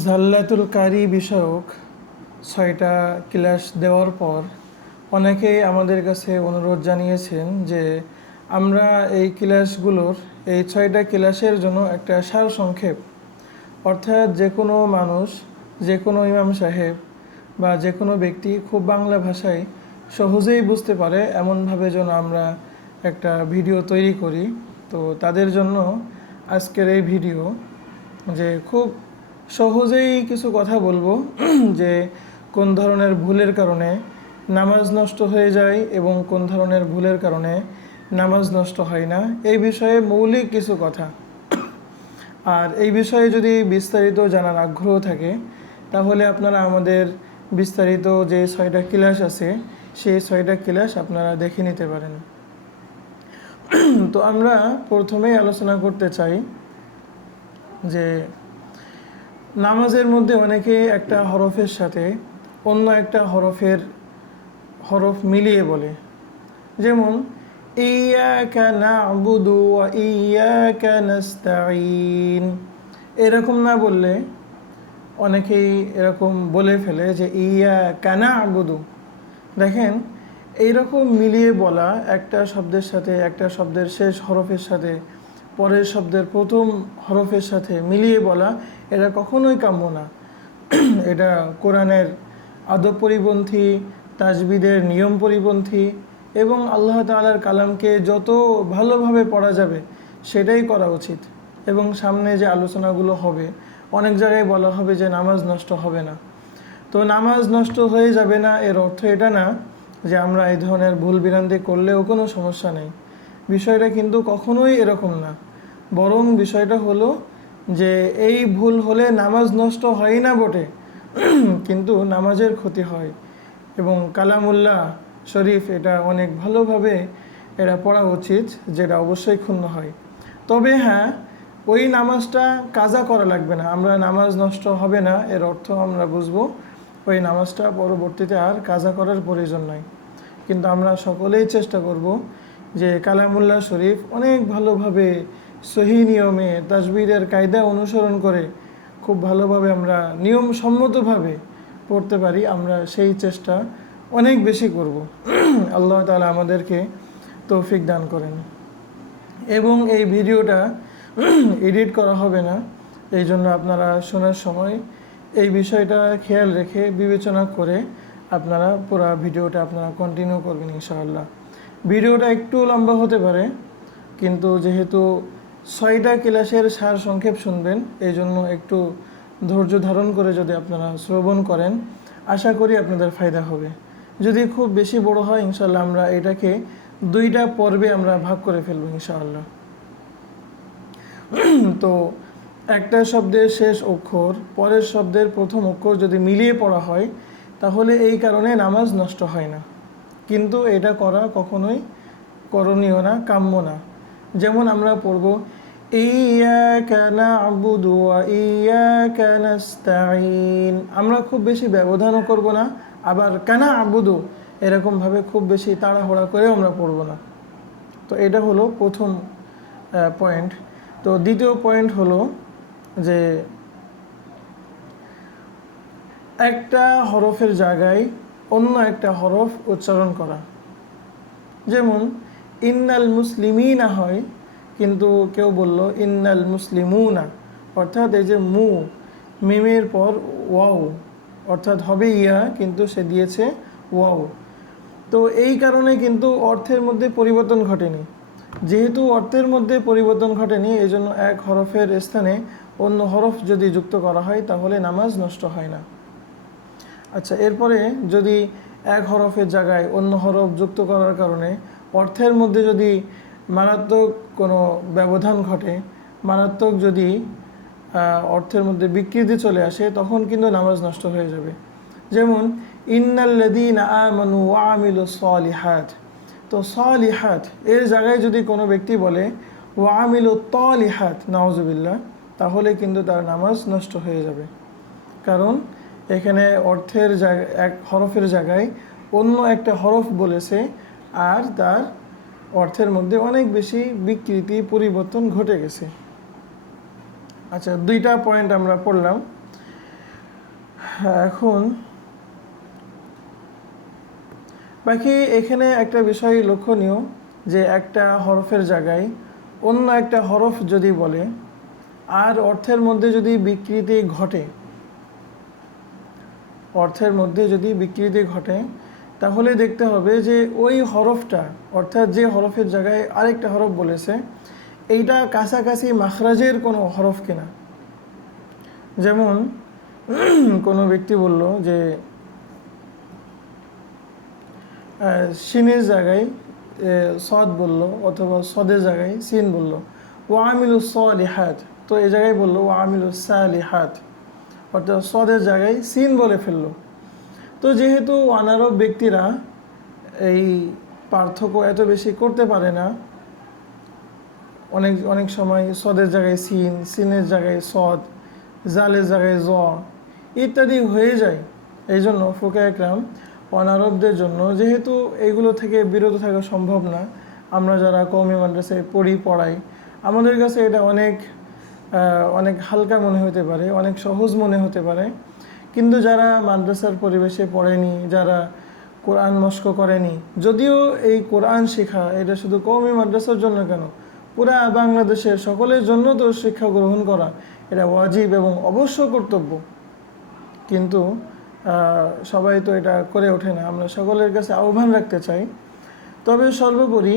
জাল্লাতুল কারি বিষয়ক ৬টা ক্লাস দেওয়ার পর অনেকেই আমাদের কাছে অনুরোধ জানিয়েছেন যে আমরা এই ক্লাসগুলোর এই ৬টা ক্লাসের জন্য একটা সারসংক্ষেপ, অর্থাৎ যে কোনো মানুষ, যে কোনো ইমাম সাহেব বা যে কোনো ব্যক্তি খুব বাংলা ভাষায় সহজেই বুঝতে পারে এমনভাবে যেন আমরা একটা ভিডিও তৈরি করি। তো তাদের জন্য আজকের এই ভিডিও, যে খুব সহজেই কিছু কথা বলবো যে কোন ধরনের ভুলের কারণে নামাজ নষ্ট হয়ে যায় এবং কোন ধরনের ভুলের কারণে নামাজ নষ্ট হয় না, এই বিষয়ে মৌলিক কিছু কথা। আর এই বিষয়ে যদি বিস্তারিত জানার আগ্রহ থাকে তাহলে আপনারা আমাদের বিস্তারিত যে ৬টা ক্লাস আছে সেই ৬টা ক্লাস আপনারা দেখে নিতে পারেন। তো আমরা প্রথমেই আলোচনা করতে চাই যে নামাজের মধ্যে অনেকে একটা হরফের সাথে অন্য একটা হরফ মিলিয়ে বলে। যেমন ইয়াকা না'বুদু ওয়া ইয়াকা নাস্তাঈন, এরকম না বললে অনেকেই এরকম বলে ফেলে যে ইয়াকা না'বুদু। দেখেন, এইরকম মিলিয়ে বলা, একটা শব্দের সাথে একটা শব্দের শেষ হরফের সাথে পরের শব্দের প্রথম হরফের সাথে মিলিয়ে বলা, এটা কখনোই কাম্য না। এটা কোরআনের আদব পরিপন্থী, তাজবিদের নিয়ম পরিপন্থী এবং আল্লাহ তাআলার কালামকে যত ভালোভাবে পড়া যাবে সেটাই করা উচিত। এবং সামনে যে আলোচনাগুলো হবে অনেক জায়গায় বলা হবে যে নামাজ নষ্ট হবে না। তো নামাজ নষ্ট হয়ে যাবে না এর অর্থ এটা না যে আমরা এই ধরনের ভুল বিরান্তি করলেও কোনো সমস্যা নেই। বিষয়টা কিন্তু কখনোই এরকম না। বরং বিষয়টা হলো যে এই ভুল হলে নামাজ নষ্ট হয় না বটে, কিন্তু নামাজের ক্ষতি হয় এবং কালামুল্লাহ শরীফ এটা অনেক ভালোভাবে এটা পড়া উচিত, যেটা অবশ্যই ক্ষুণ্ণ হয়। তবে হ্যাঁ, ওই নামাজটা কাজা করা লাগবে না। আমরা নামাজ নষ্ট হবে না এর অর্থ আমরা বুঝবো ওই নামাজটা পরবর্তীতে আর কাজা করার প্রয়োজন নাই। কিন্তু আমরা সকলেই চেষ্টা করব যে কালামুল্লাহ শরীফ অনেক ভালোভাবে সহি নিয়মে তাজবিদের কায়দা অনুসরণ করে খুব ভালোভাবে আমরা নিয়মসম্মতভাবে পড়তে পারি, আমরা সেই চেষ্টা অনেক বেশি করব। আল্লাহ তাআলা আমাদেরকে তৌফিক দান করেন। এবং এই ভিডিওটা এডিট করা হবে না, এই জন্য আপনারা শোনার সময় এই বিষয়টা খেয়াল রেখে বিবেচনা করে আপনারা পুরো ভিডিওটা আপনারা কন্টিনিউ করবেন ইনশাআল্লাহ। ভিডিওটা একটু লম্বা হতে পারে, কিন্তু যেহেতু ৬টা ক্লাসের সার সংক্ষেপ শুনবেন, এই জন্য একটু ধৈর্য ধারণ করে যদি আপনারা শ্রবণ করেন আশা করি আপনাদের ফায়দা হবে। যদি খুব বেশি বড় হয় ইনশাআল্লাহ আমরা এটাকে 2টা পর্বে আমরা ভাগ করে ফেলবো ইনশাআল্লাহ। তো একটা শব্দের শেষ অক্ষর পরের শব্দের প্রথম অক্ষর যদি মিলিয়ে পড়া হয় তাহলে এই কারণে নামাজ নষ্ট হয় না, কিন্তু এটা করা কখনোই করণীয় না, কাম্য না। যেমন আমরা পড়ব ইয়াকা না'বুদু ওয়া ইয়াকা নাস্তাঈন, আমরা খুব বেশি ব্যবধানও করব না, আবার কানা আবুদু এরকমভাবে খুব বেশি তাড়াহুড়া করেও আমরা পড়ব না। তো এটা হলো প্রথম পয়েন্ট। তো দ্বিতীয় পয়েন্ট হলো যে একটা হরফের জায়গায় অন্য একটা হরফ উচ্চারণ করা। যেমন ইন্নাল মুসলিমিনা হয়, কিন্তু কেউ বলল ইন্নাল মুসলিমুনা, অর্থাৎ এই যে মিমের পর ওয়াও, অর্থাৎ হবে ইয়া কিন্তু সে দিয়েছে ওয়াও। তো এই কারণে কিন্তু অর্থের মধ্যে পরিবর্তন ঘটেনি। যেহেতু অর্থের মধ্যে পরিবর্তন ঘটেনি, এই জন্য এক হরফের স্থানে অন্য হরফ যদি যুক্ত করা হয় তাহলে নামাজ নষ্ট হয় না। আচ্ছা, এরপরে যদি এক হরফের জায়গায় অন্য হরফ যুক্ত করার কারণে অর্থের মধ্যে যদি মারাত্মক কোনো ব্যবধান ঘটে, মারাত্মক যদি অর্থের মধ্যে বিকৃতি চলে আসে, তখন কিন্তু নামাজ নষ্ট হয়ে যাবে। যেমন ইন্নাল্লাযীনা আমানু ওয়া আমিলুস সালিহাত, তো সালিহাত এর জায়গায় যদি কোনো ব্যক্তি বলে ওয়া আমিলুত তালিহাত, নাউজুবিল্লাহ, তাহলে কিন্তু তার নামাজ নষ্ট হয়ে যাবে। কারণ এখানে অর্থের জায়গায় এক হরফের জায়গায় অন্য একটা হরফ বলেছে আর তার অর্থের মধ্যে অনেক বেশি বিকৃতি পরিবর্তন ঘটে গেছে। আচ্ছা, 2টা পয়েন্ট আমরা পড়লাম। এখন বাকি এখানে একটা বিষয় লক্ষণীয় যে একটা হরফের জায়গায় অন্য একটা হরফ যদি বলে আর অর্থের মধ্যে যদি বিকৃতি ঘটে, অর্থের মধ্যে যদি বিকৃতি ঘটে তাহলে দেখতে হবে যে ওই হরফটা, অর্থাৎ যে হরফের জায়গায় আরেকটা হরফ বলেছে, এইটা কাছাকাছি মাখরাজের কোনো হরফ কিনা। যেমন কোনো ব্যক্তি বলল যে সিনের জায়গায় সদ বলল, অথবা সদের জায়গায় সিন বলল, ও আমিলু সলিহাত, তো এই জায়গায় বললো ও আমিলু সালিহাত, অর্থাৎ সদের জায়গায় সিন বলে ফেললো। তো যেহেতু অনারব ব্যক্তিরা এই পার্থক্য এত বেশি করতে পারে না, অনেক অনেক সময় সদের জায়গায় সিন, সিনের জায়গায় সদ, জালের জায়গায় জ ইত্যাদি হয়ে যায়। এই জন্য ফুকায়ে একরাম অনারবদের জন্য, যেহেতু এইগুলো থেকে বিরত থাকা সম্ভব না, আমরা যারা কওমি মাদ্রাসায় পড়াই, আমাদের কাছে এটা অনেক অনেক হালকা মনে হতে পারে, অনেক সহজ মনে হতে পারে, কিন্তু যারা মাদ্রাসার পরিবেশে পড়েনি, যারা কোরআন মস্ক করেনি, যদিও এই কোরআন শেখা এটা শুধু কওমি মাদ্রাসার জন্য কেন, পুরা বাংলাদেশের সকলের জন্য তো শিক্ষা গ্রহণ করা এটা ওয়াজিব এবং অবশ্য কর্তব্য, কিন্তু সবাই তো এটা করে ওঠে না। আমরা সকলের কাছে আহ্বান রাখতে চাই, তবে সর্বোপরি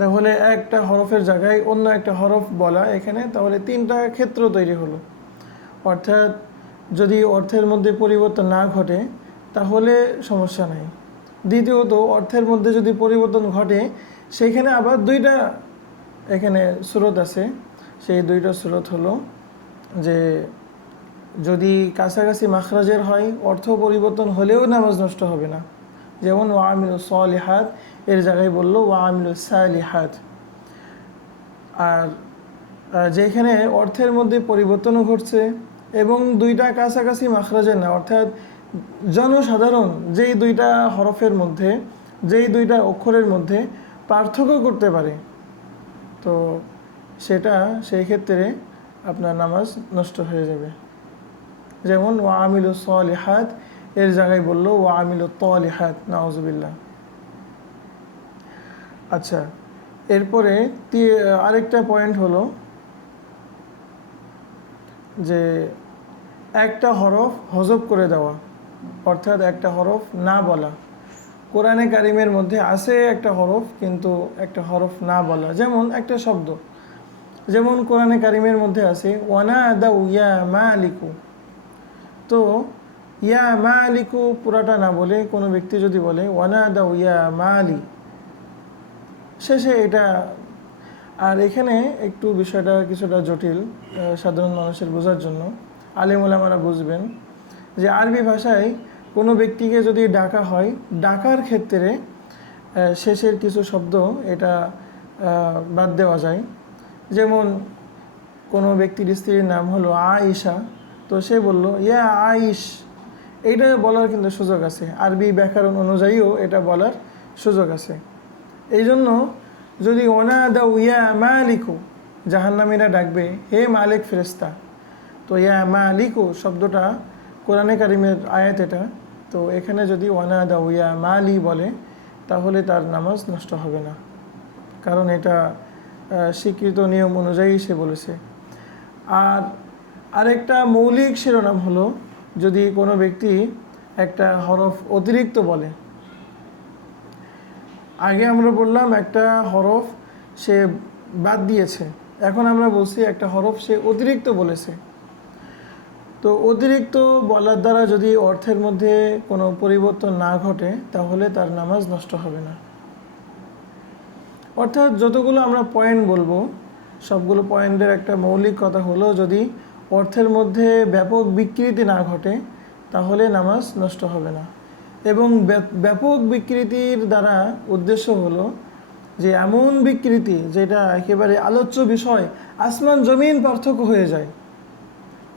তাহলে একটা হরফের জায়গায় অন্য একটা হরফ বলা এখানে তাহলে তিনটা ক্ষেত্র তৈরি হলো। অর্থাৎ যদি অর্থের মধ্যে পরিবর্তন না ঘটে তাহলে সমস্যা নেই। দ্বিতীয়ত, অর্থের মধ্যে যদি পরিবর্তন ঘটে সেইখানে আবার দুইটা এখানে সুরত আছে। সেই দুইটা সুরত হলো যে যদি কাছাকাছি মাখরাজের হয়, অর্থ পরিবর্তন হলেও নামাজ নষ্ট হবে না। যেমন ওয়া আমিলু সলিহাত এর জায়গায় বললো ওয়া আমিলু সালিহাত। আর যেখানে অর্থের মধ্যে পরিবর্তনও ঘটছে এবং দুইটা কাছাকাছি মাখরাজের না, অর্থাৎ জনসাধারণ যেই দুইটা হরফের মধ্যে, যেই দুইটা অক্ষরের মধ্যে পার্থক্য করতে পারে, তো সেটা সেই ক্ষেত্রে আপনার নামাজ নষ্ট হয়ে যাবে। যেমন ওয়া আমিলু সলিহাত এর জায়গায় বললো ওয়া আমিলু তলিহাত, নাউজুবিল্লাহ। আচ্ছা, এরপরে আরেকটা পয়েন্ট হলো যে একটা হরফ হজব করে দেওয়া, অর্থাৎ একটা হরফ না বলা। কোরআনে কারিমের মধ্যে আছে একটা হরফ, কিন্তু একটা হরফ না বলা। যেমন একটা শব্দ, যেমন কোরআনে কারিমের মধ্যে আছে ওয়ানাদাউ ইয়া মালিকু, তো ইয়া মালিকু পুরাটা না বলে কোনো ব্যক্তি যদি বলে ওয়ানাদাউ ইয়া মালি, শেষে এটা। আর এখানে একটু বিষয়টা কিছুটা জটিল সাধারণ মানুষের বোঝার জন্য, আলেম ওলামারা বুঝবেন যে আরবি ভাষায় কোনো ব্যক্তিকে যদি ডাকা হয়, ডাকার ক্ষেত্রে শেষের কিছু শব্দ এটা বাদ দেওয়া যায়। যেমন কোনো ব্যক্তির স্ত্রীর নাম হলো আয়েশা, তো সে বলল ইয়া আইশ, এইটা বলার কিন্তু সুযোগ আছে, আরবি ব্যাকরণ অনুযায়ীও এটা বলার সুযোগ আছে। এই জন্য যদি ওয়ানাদাউ ইয়া মালিকু, জাহান্নামীরা ডাকবে হে মালিক ফেরেশতা, তো ইয়া মালিকু শব্দটা কোরআনে কারিমের আয়াত এটা, তো এখানে যদি ওয়ানাদাউ ইয়া মালি বলে তাহলে তার নামাজ নষ্ট হবে না, কারণ এটা স্বীকৃত নিয়ম অনুযায়ী সে বলেছে। আর আরেকটা মৌলিক শিরোনাম হলো যদি কোনো ব্যক্তি একটা হরফ অতিরিক্ত বলে। আগে আমরা বললাম একটা হরফ সে বাদ দিয়েছে, এখন আমরা বলছি একটা হরফ সে অতিরিক্ত বলেছে। তো অতিরিক্ত বলার দ্বারা যদি অর্থের মধ্যে কোনো পরিবর্তন না ঘটে তাহলে তার নামাজ নষ্ট হবে না। অর্থাৎ যতগুলো আমরা পয়েন্ট বলবো সবগুলো পয়েন্টের একটা মৌলিক কথা হলো যদি অর্থের মধ্যে ব্যাপক বিকৃতি না ঘটে তাহলে নামাজ নষ্ট হবে না। এবং ব্যাপক বিকৃতির দ্বারা উদ্দেশ্য হলো যে এমন বিকৃতি যেটা একেবারে আলোচ্য বিষয়, আসমান জমিন পার্থক্য হয়ে যায়,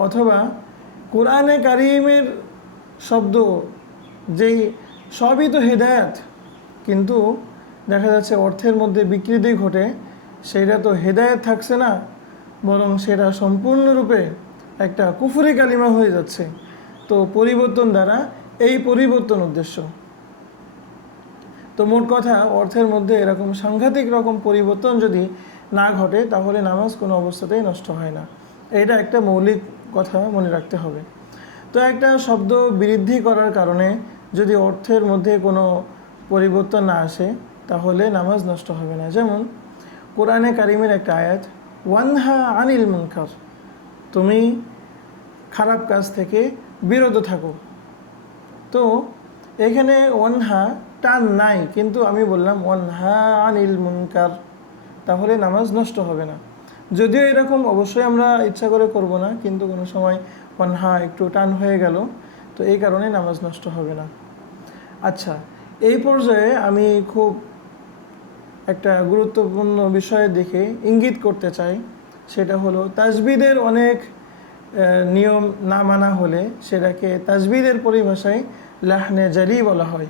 অথবা কোরআনে কারিমের শব্দ যেই সবই তো হেদায়াত, কিন্তু দেখা যাচ্ছে অর্থের মধ্যে বিকৃতি ঘটে, সেটা তো হেদায়াত থাকছে না, বরং সেটা সম্পূর্ণরূপে একটা কুফরি কালিমা হয়ে যাচ্ছে, তো পরিবর্তন দ্বারা এই পরিবর্তন উদ্দেশ্য। তো মোট কথা অর্থের মধ্যে এরকম সাংঘাতিক রকম পরিবর্তন যদি না ঘটে তাহলে নামাজ কোনো অবস্থাতেই নষ্ট হয় না। এটা একটা মৌলিক কথা মনে রাখতে হবে। তো একটা শব্দ বৃদ্ধি করার কারণে যদি অর্থের মধ্যে কোনো পরিবর্তন না আসে তাহলে নামাজ নষ্ট হবে না। যেমন কোরআনে কারিমের একটা আয়াত, ওয়ানহা আনিল মুনকার, তুমি খারাপ কাজ থেকে বিরত থাকো। তো এখানে ওয়ানহা টান নাই, কিন্তু আমি বললাম ওয়ানহা আনিল মুনকার, তাহলে নামাজ নষ্ট হবে না। যদিও এরকম অবশ্যই আমরা ইচ্ছা করে করব না, কিন্তু কোনো সময় ওয়ানহা একটু টান হয়ে গেল, তো এই কারণে নামাজ নষ্ট হবে না। আচ্ছা, এই পর্যায়ে আমি খুব একটা গুরুত্বপূর্ণ বিষয়ের দিকে ইঙ্গিত করতে চাই। সেটা হলো তাজবিদের অনেক নিয়ম না মানা হলে সেটাকে তাজবিদের পরিভাষায় লাহনে জালি বলা হয়।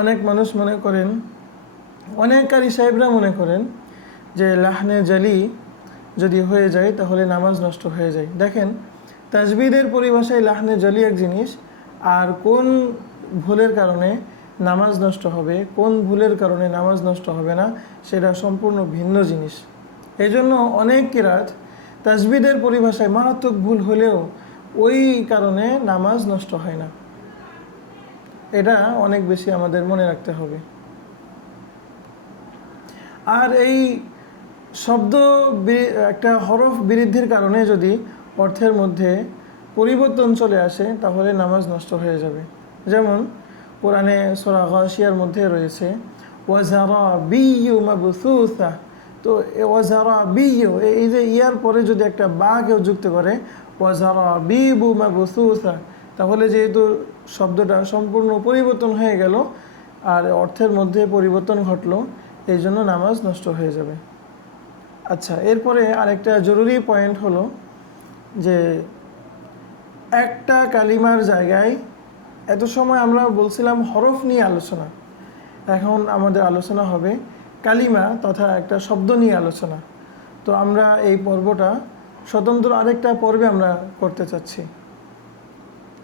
অনেক মানুষ মনে করেন, অনেক কারি সাহেবরা মনে করেন যে লাহনে জালি যদি হয়ে যায় তাহলে নামাজ নষ্ট হয়ে যায়। দেখেন, তাজবিদের পরিভাষায় লাহনে জালি এক জিনিস, আর কোন ভুলের কারণে নামাজ নষ্ট হবে, কোন ভুলের কারণে নামাজ নষ্ট হবে না, সেটা সম্পূর্ণ ভিন্ন জিনিস। এই জন্য অনেক কিরাত তাজবিদের পরিভাষায় মারাত্মক ভুল হলেও ওই কারণে নামাজ নষ্ট হয় না। এটা অনেক বেশি আমাদের মনে রাখতে হবে। আর এই শব্দ একটা হরফ বৃদ্ধির কারণে যদি অর্থের মধ্যে পরিবর্তন চলে আসে তাহলে নামাজ নষ্ট হয়ে যাবে। যেমন কোরআনে সূরা গাশিয়ার মধ্যে রয়েছে ওয়াজারাবিয়্যু মাবসুসা। তো ওয়াজারাবিয়্যু, এই যে ইয়ার পরে যদি একটা বা কেউ যুক্ত করে ওয়াজারাবিবু মাবসুসা, তাহলে যেহেতু শব্দটা সম্পূর্ণ পরিবর্তন হয়ে গেল আর অর্থের মধ্যে পরিবর্তন ঘটলো, এই জন্য নামাজ নষ্ট হয়ে যাবে। আচ্ছা, এরপরে আরেকটা জরুরি পয়েন্ট হলো যে একটা কালিমার জায়গায়, এত সময় আমরা বলছিলাম হরফ নিয়ে আলোচনা, এখন আমাদের আলোচনা হবে কালিমা তথা একটা শব্দ নিয়ে আলোচনা। তো আমরা এই পর্বটা স্বতন্ত্র আরেকটা পর্বে আমরা করতে চাচ্ছি।